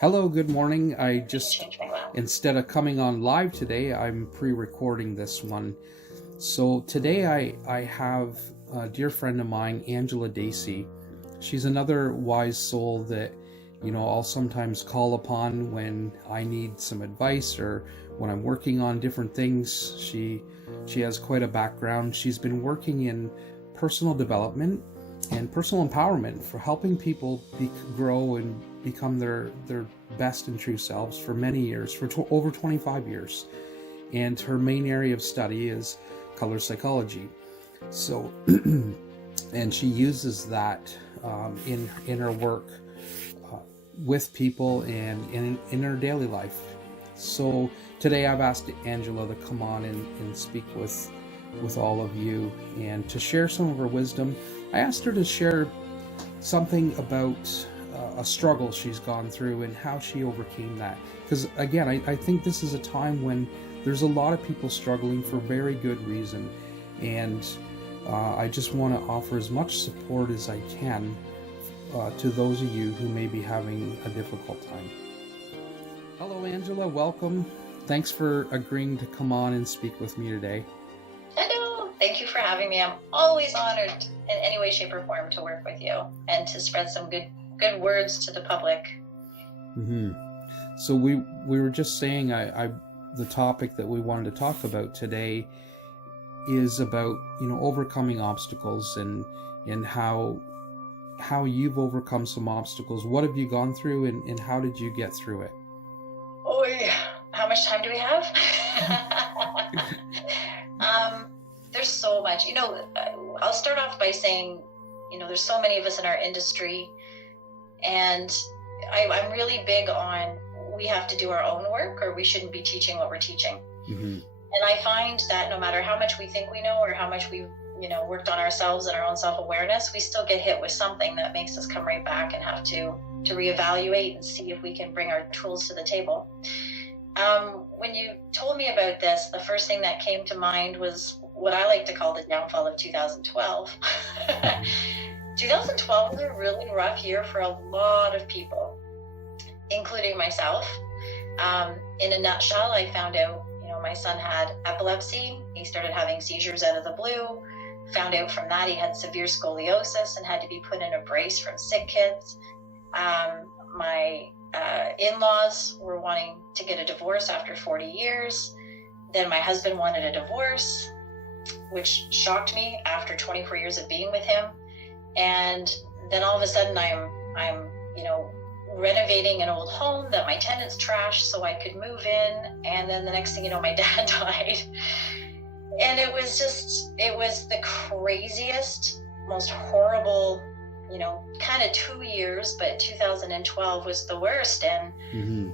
Hello, good morning. I just, Change my wow. instead of coming on live today, I'm pre-recording this one. So today I have a dear friend of mine, Angela Dacey. She's another wise soul that, I'll sometimes call upon when I need some advice or when I'm working on different things. She has quite a background. She's been working in personal development and personal empowerment for helping people grow and become their best and true selves for many years, for over 25 years. And her main area of study is color psychology. So, and she uses that in her work with people and in her daily life. So today I've asked Angela to come on and speak with all of you and to share some of her wisdom. I asked her to share something about a struggle she's gone through and how she overcame that. Because again, I think this is a time when there's a lot of people struggling for very good reason. And I just want to offer as much support as I can to those of you who may be having a difficult time. Hello, Angela. Welcome. Thanks for agreeing to come on and speak with me today. Hello. Thank you for having me. I'm always honored in any way, shape, or form to work with you and to spread some good words to the public. Mm-hmm. So we were just saying the topic that we wanted to talk about today is about overcoming obstacles and how you've overcome some obstacles. What have you gone through and how did you get through it? Oh, how much time do we have? There's so much. I'll start off by saying, there's so many of us in our industry, and I'm really big on we have to do our own work or we shouldn't be teaching what we're teaching. Mm-hmm. And I find that no matter how much we think we know or how much we've worked on ourselves and our own self-awareness, we still get hit with something that makes us come right back and have to reevaluate and see if we can bring our tools to the table. When you told me about this, the first thing that came to mind was what I like to call the downfall of 2012. 2012 was a really rough year for a lot of people, including myself. In a nutshell, I found out, my son had epilepsy. He started having seizures out of the blue. Found out from that he had severe scoliosis and had to be put in a brace from sick kids. My in-laws were wanting to get a divorce after 40 years. Then my husband wanted a divorce, which shocked me after 24 years of being with him. And then all of a sudden I'm renovating an old home that my tenants trashed so I could move in. And then the next thing you know, my dad died. And it was the craziest, most horrible, kind of 2 years, but 2012 was the worst. And, Mm-hmm.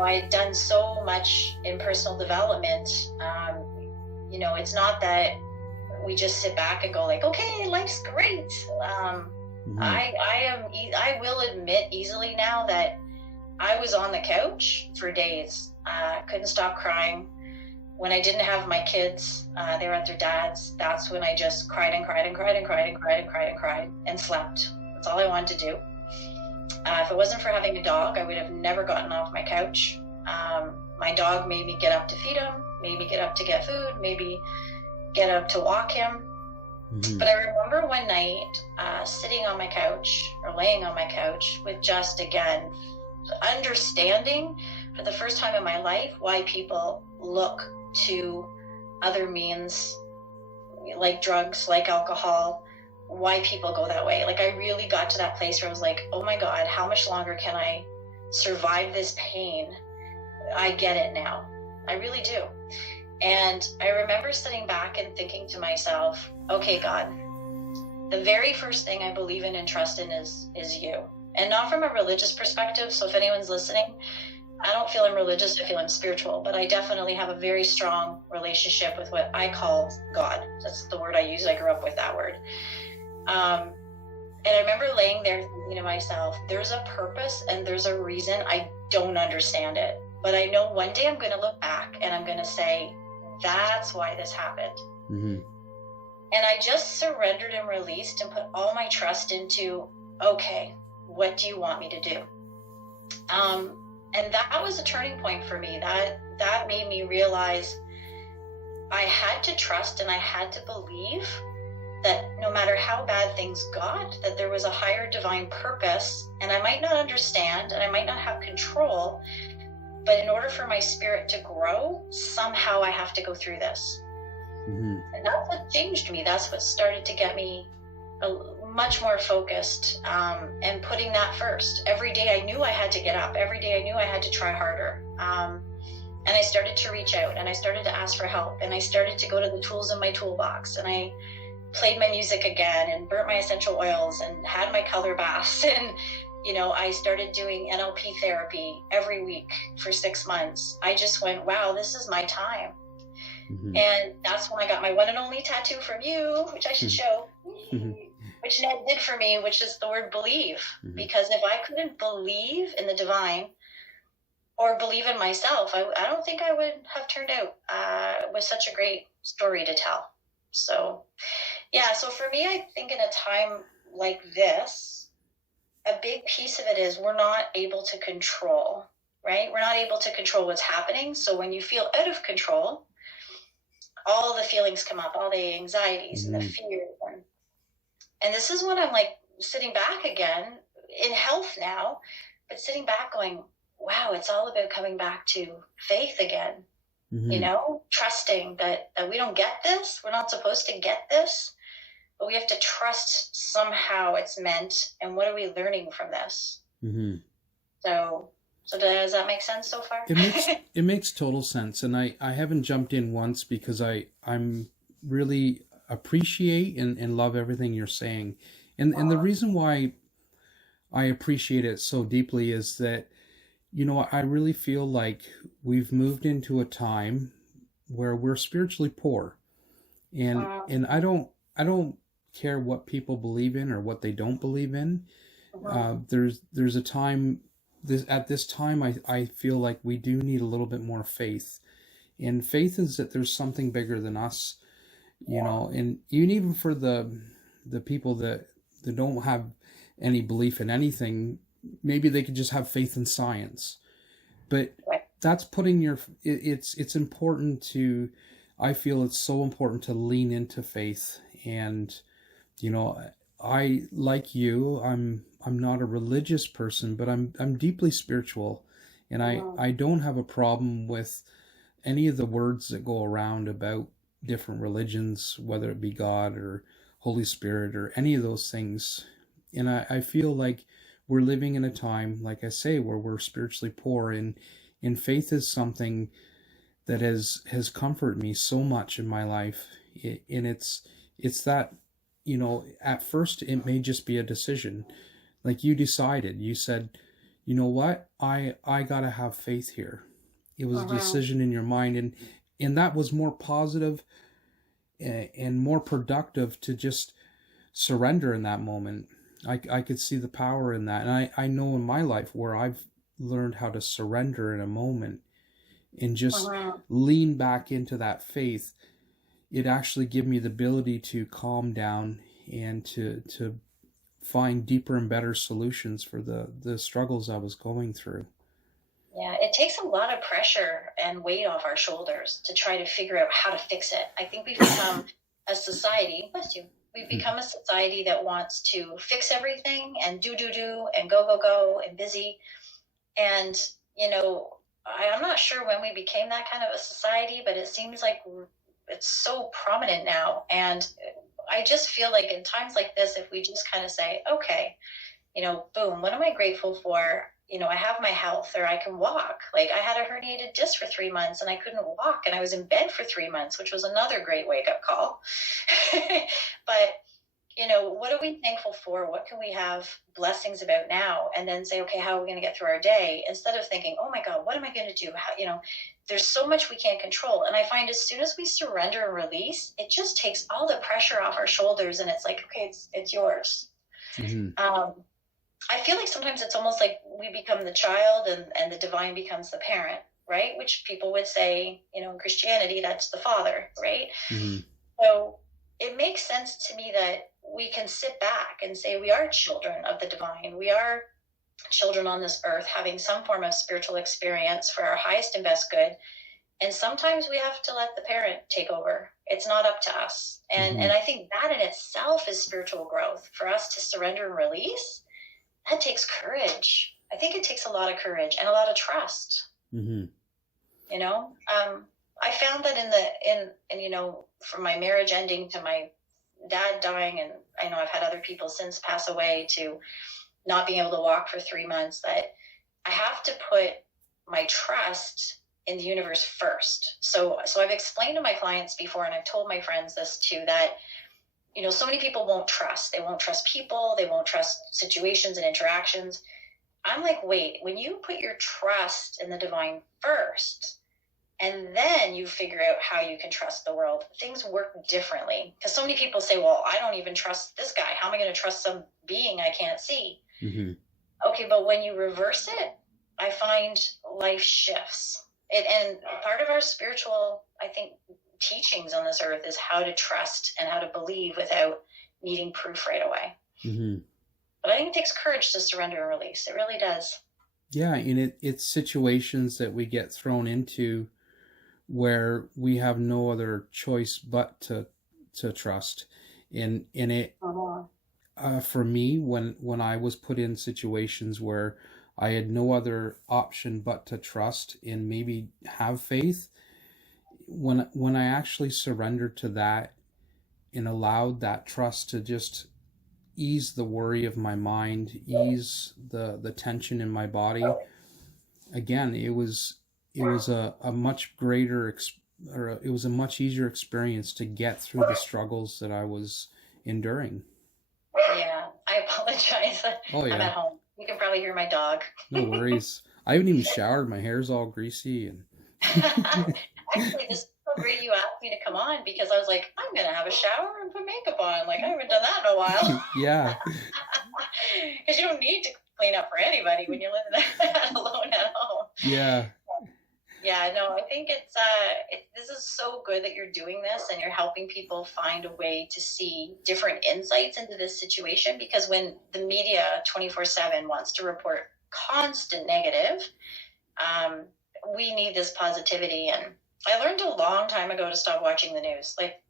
I'd done so much in personal development. It's not that we just sit back and go like, okay, life's great. Mm-hmm. I will admit easily now that I was on the couch for days. Couldn't stop crying. When I didn't have my kids, they were at their dad's. That's when I just cried and cried and cried and cried and cried and cried and cried and slept. That's all I wanted to do. If it wasn't for having a dog, I would have never gotten off my couch. My dog made me get up to feed him, made me get up to get food, maybe get up to walk him. Mm-hmm. But I remember one night sitting on my couch or laying on my couch with just, again, understanding for the first time in my life why people look to other means like drugs, like alcohol, why people go that way. Like I really got to that place where I was like, oh my God, how much longer can I survive this pain? I get it now. I really do. And I remember sitting back and thinking to myself, okay, God, the very first thing I believe in and trust in is you. And not from a religious perspective. So if anyone's listening, I don't feel I'm religious, I feel I'm spiritual, but I definitely have a very strong relationship with what I call God. That's the word I use. I grew up with that word. And I remember laying there thinking to myself, there's a purpose and there's a reason. I don't understand it, but I know one day I'm going to look back and I'm going to say, that's why this happened. Mm-hmm. And I just surrendered and released and put all my trust into, okay, what do you want me to do? And that was a turning point for me. That made me realize I had to trust and I had to believe that no matter how bad things got, that there was a higher divine purpose, and I might not understand and I might not have control, but in order for my spirit to grow, somehow I have to go through this. And that's what changed me. That's what started to get me much more focused, and putting that first. Every day I knew I had to get up. Every day I knew I had to try harder. And I started to reach out, and I started to ask for help, and I started to go to the tools in my toolbox, and I played my music again and burnt my essential oils and had my color baths. And I started doing NLP therapy every week for 6 months. I just went, wow, this is my time. And that's when I got my one and only tattoo from you, which I should show, which Ned did for me, which is the word believe. Because if I couldn't believe in the divine or believe in myself, I don't think I would have turned out with such a great story to tell. So, yeah, so for me, I think in a time like this, a big piece of it is we're not able to control, right? We're not able to control what's happening. So when you feel out of control, all the feelings come up, all the anxieties and the fears. And this is when I'm like sitting back again in health now, but sitting back going, wow, it's all about coming back to faith again. Trusting that we don't get this. We're not supposed to get this, but we have to trust somehow it's meant. And what are we learning from this? So does that make sense so far? It makes total sense. And I haven't jumped in once because I'm really appreciate and love everything you're saying. And the reason why I appreciate it so deeply is that, I really feel like we've moved into a time where we're spiritually poor. And I don't care what people believe in or what they don't believe in. There's a time at this time I feel like we do need a little bit more faith. And faith is that there's something bigger than us, and even for the people that don't have any belief in anything, maybe they could just have faith in science. But that's putting it's important to, I feel it's so important to lean into faith. And, I, like you, I'm not a religious person, but I'm deeply spiritual. And I don't have a problem with any of the words that go around about different religions, whether it be God or Holy Spirit or any of those things. And I feel like we're living in a time, like I say, where we're spiritually poor, and faith is something that has comforted me so much in my life. And it's that, at first it may just be a decision. Like you decided, you said, you know what, I gotta have faith here. It was a decision in your mind, and that was more positive and more productive to just surrender in that moment. I could see the power in that. And I know in my life where I've learned how to surrender in a moment and just lean back into that faith, it actually gave me the ability to calm down and to find deeper and better solutions for the struggles I was going through. Yeah, it takes a lot of pressure and weight off our shoulders to try to figure out how to fix it. I think we've become a society, bless you, we've become a society that wants to fix everything and do and go and busy. And, I'm not sure when we became that kind of a society, but it seems like it's so prominent now. And I just feel like in times like this, if we just kind of say, okay, boom, what am I grateful for? I have my health, or I can walk. Like I had a herniated disc for 3 months and I couldn't walk, and I was in bed for 3 months, which was another great wake up call. But, what are we thankful for? What can we have blessings about now? And then say, okay, how are we going to get through our day? Instead of thinking, oh my God, what am I going to do? How, there's so much we can't control. And I find as soon as we surrender and release, it just takes all the pressure off our shoulders. And it's like, okay, it's yours. I feel like sometimes it's almost like we become the child and the divine becomes the parent, right? Which people would say, in Christianity, that's the father, right? So it makes sense to me that we can sit back and say we are children of the divine. We are children on this earth having some form of spiritual experience for our highest and best good. And sometimes we have to let the parent take over. It's not up to us. And I think that in itself is spiritual growth. For us to surrender and release, that takes courage. I think it takes a lot of courage and a lot of trust. You know, I found that in you know, from my marriage ending to my dad dying, and I know I've had other people since pass away, to not being able to walk for 3 months, that I have to put my trust in the universe first. So I've explained to my clients before, and I've told my friends this too, that, you know, so many people won't trust. They won't trust people. They won't trust situations and interactions. I'm like, wait, when you put your trust in the divine first, and then you figure out how you can trust the world, things work differently. Because so many people say, well, I don't even trust this guy. How am I going to trust some being I can't see? Okay, but when you reverse it, I find life shifts. And part of our spiritual, I think, teachings on this earth is how to trust and how to believe without needing proof right away. But I think it takes courage to surrender and release. It really does. Yeah, and it's situations that we get thrown into where we have no other choice but to trust. And it for me, when I was put in situations where I had no other option but to trust and maybe have faith, when I actually surrendered to that and allowed that trust to just ease the worry of my mind, ease the tension in my body, again, it was a much greater it was a much easier experience to get through the struggles that I was enduring. Yeah, I apologize. Oh yeah, I'm at home. You can probably hear my dog. No worries. I haven't even showered. My hair's all greasy and Actually, this is so great you asked me to come on, because I was like, I'm gonna have a shower and put makeup on. Like, I haven't done that in a while. Yeah. Because you don't need to clean up for anybody when you're living alone at home. Yeah. Yeah, no, I think this is so good that you're doing this and you're helping people find a way to see different insights into this situation, because when the media 24/7 wants to report constant negative, we need this positivity. And I learned a long time ago to stop watching the news. Like,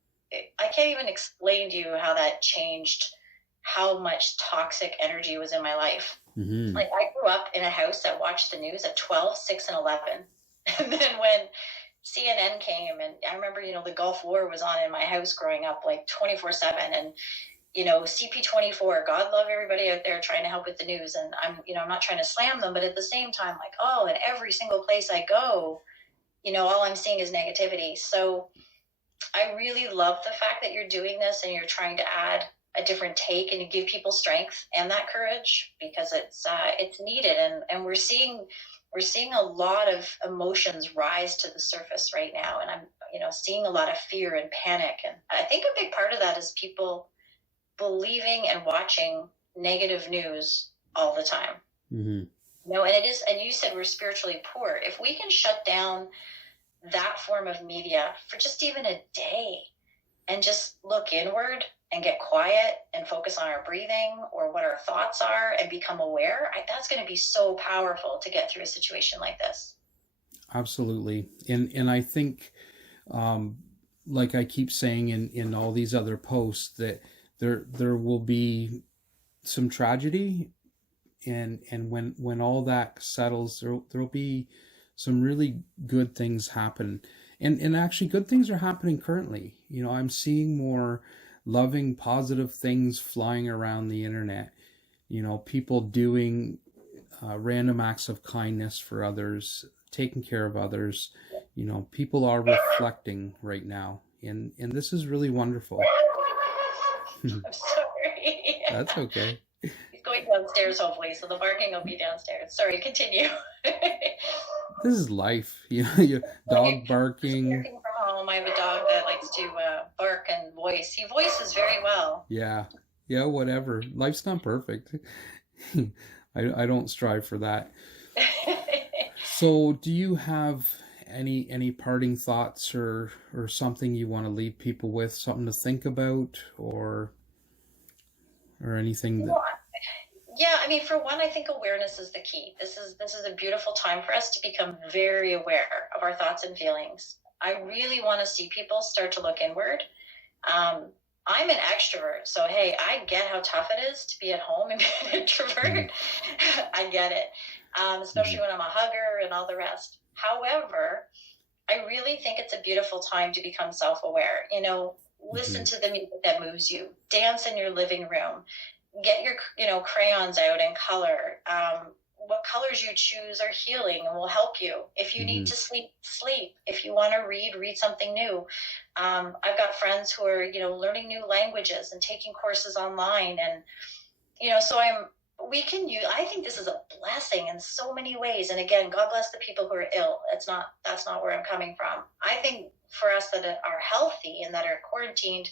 I can't even explain to you how that changed how much toxic energy was in my life. Like, I grew up in a house that watched the news at 12, 6, and 11. And then when CNN came, and I remember, you know, the Gulf War was on in my house growing up, like 24/7. And, you know, CP24, God love everybody out there trying to help with the news. And I'm not trying to slam them, but at the same time, like, oh, in every single place I go, you know, all I'm seeing is negativity. So I really love the fact that you're doing this and you're trying to add a different take and you give people strength and that courage, because it's needed. And we're seeing a lot of emotions rise to the surface right now. And I'm, you know, seeing a lot of fear and panic. And I think a big part of that is people believing and watching negative news all the time. You know, and you said we're spiritually poor. If we can shut down that form of media for just even a day and just look inward and get quiet and focus on our breathing or what our thoughts are and become aware, that's going to be so powerful to get through a situation like this. Absolutely. And I think, like I keep saying in all these other posts, that there will be some tragedy, and when all that settles, there'll be some really good things happen. And actually good things are happening currently. You know, I'm seeing more loving, positive things flying around the internet. You know, people doing random acts of kindness for others, taking care of others. You know, people are reflecting right now. And this is really wonderful. I'm sorry. That's okay. He's going downstairs, hopefully, so the barking will be downstairs. Sorry, continue. This is life. You know, dog barking. Working from home, I have a dog that likes to bark and voice. He voices very well. Yeah, whatever. Life's not perfect. I don't strive for that. So, do you have any parting thoughts or something you want to leave people with, something to think about, or anything that... Yeah, I mean, for one, I think awareness is the key. This is a beautiful time for us to become very aware of our thoughts and feelings. I really want to see people start to look inward. Um, I'm an extrovert, so hey, I get how tough it is to be at home and be an Mm-hmm. introvert. I get it, Mm-hmm. especially when I'm a hugger and all the rest. However, I really think it's a beautiful time to become self-aware. Mm-hmm. Listen to the music that moves you. Dance in your living room. Get your crayons out and color. What colors you choose are healing and will help you. If you need Mm-hmm. to sleep, sleep. If you want to read something new. I've got friends who are learning new languages and taking courses online, and so we can use, I think this is a blessing in so many ways. And again, God bless the people who are ill. That's not where I'm coming from. I think for us that are healthy and that are quarantined,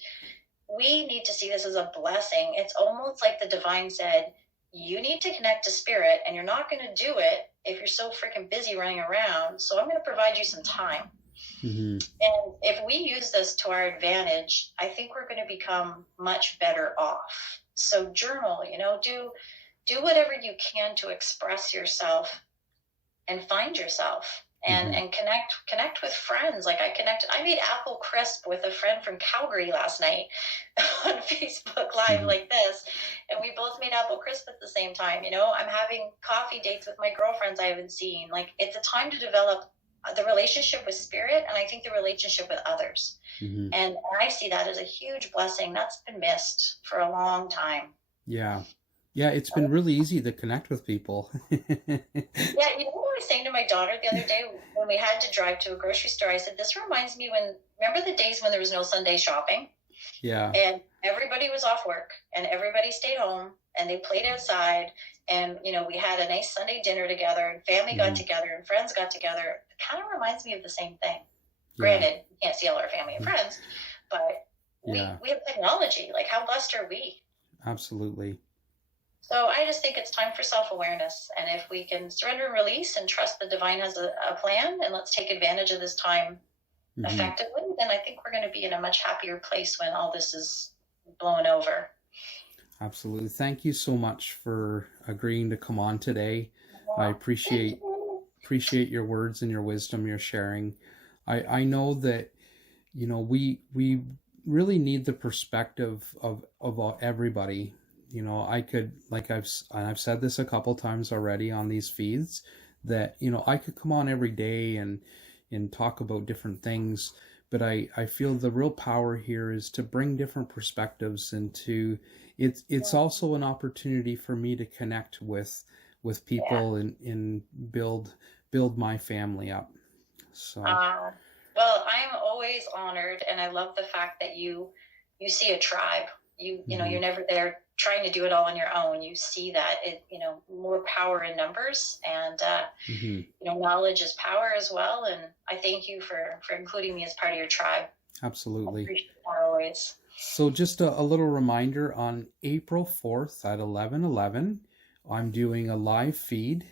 we need to see this as a blessing. It's almost like the divine said, you need to connect to spirit, and you're not going to do it if you're so freaking busy running around. So I'm going to provide you some time. Mm-hmm. And if we use this to our advantage, I think we're going to become much better off. So journal, do whatever you can to express yourself and find yourself, and Mm-hmm. connect with friends. Like I made apple crisp with a friend from Calgary last night on Facebook Live Mm-hmm. like this, and we both made apple crisp at the same time. I'm having coffee dates with my girlfriends I haven't seen. Like, it's a time to develop the relationship with spirit, and I think the relationship with others. Mm-hmm. And I see that as a huge blessing that's been missed for a long time. Yeah. Yeah, it's been really easy to connect with people. Yeah, what I was saying to my daughter the other day when we had to drive to a grocery store? I said, this reminds me remember the days when there was no Sunday shopping Yeah. and everybody was off work and everybody stayed home and they played outside, and, we had a nice Sunday dinner together and family got Mm-hmm. together and friends got together. It kind of reminds me of the same thing. Yeah. Granted, you can't see all our family and friends, but Yeah. we have technology. Like, how blessed are we? Absolutely. So I just think it's time for self-awareness. And if we can surrender and release and trust the divine has a plan, and let's take advantage of this time Mm-hmm. effectively, then I think we're going to be in a much happier place when all this is blown over. Absolutely. Thank you so much for agreeing to come on today. I Well, thank appreciate your words and your wisdom you're sharing. I know that we really need the perspective of everybody. I could, like I've said this a couple times already on these feeds, that I could come on every day and talk about different things, but I feel the real power here is to bring different perspectives into it's also an opportunity for me to connect with Yeah. people and build my family up. So Well, I'm always honored, and I love the fact that you see a tribe. mhm, You're never there trying to do it all on your own. You see that more power in numbers, and mhm, knowledge is power as well. And I thank you for including me as part of your tribe. I absolutely. appreciate that always. So just a little reminder, on April 4th at 11:11, I'm doing a live feed,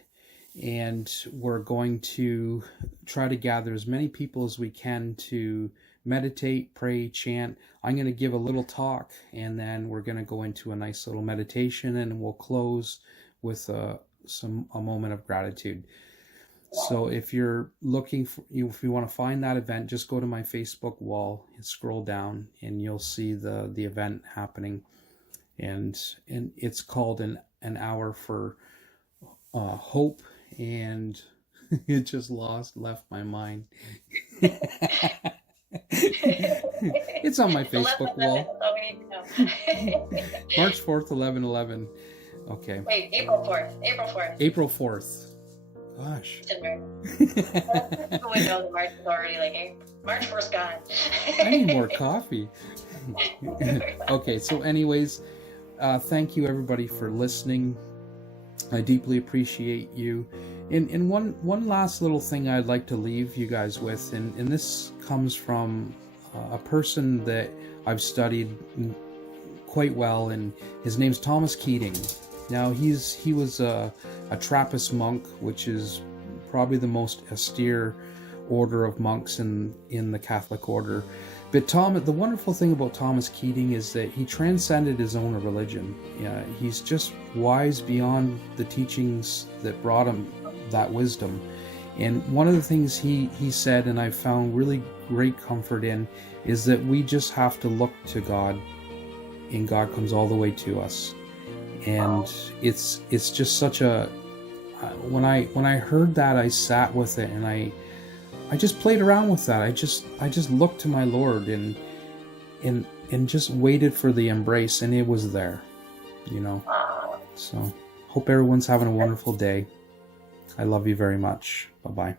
and we're going to try to gather as many people as we can to meditate, pray, chant. I'm going to give a little talk, and then we're going to go into a nice little meditation, and we'll close with a moment of gratitude. So if you're looking for, if you want to find that event, just go to my Facebook wall and scroll down, and you'll see the event happening. And it's called an hour for hope, and it just left my mind. It's on my 11, Facebook 11. wall. That's all we need to know. March 4th, 11/11. Okay. Wait, April 4th. April 4th. April 4th. Gosh. The window, March is already like, hey, March 4th gone. I need more coffee. Okay, so anyways, thank you everybody for listening. I deeply appreciate you. And one last little thing I'd like to leave you guys with, and this comes from a person that I've studied quite well, and his name's Thomas Keating. Now he was a Trappist monk, which is probably the most austere order of monks in the Catholic order. But the wonderful thing about Thomas Keating is that he transcended his own religion. Yeah, he's just wise beyond the teachings that brought him that wisdom. And one of the things he said, and I found really great comfort in, is that we just have to look to God, and God comes all the way to us. And it's just such a, when I heard that, I sat with it, and I just played around with that. I just looked to my Lord and just waited for the embrace, and it was there, you know. So hope everyone's having a wonderful day. I love you very much. Bye-bye.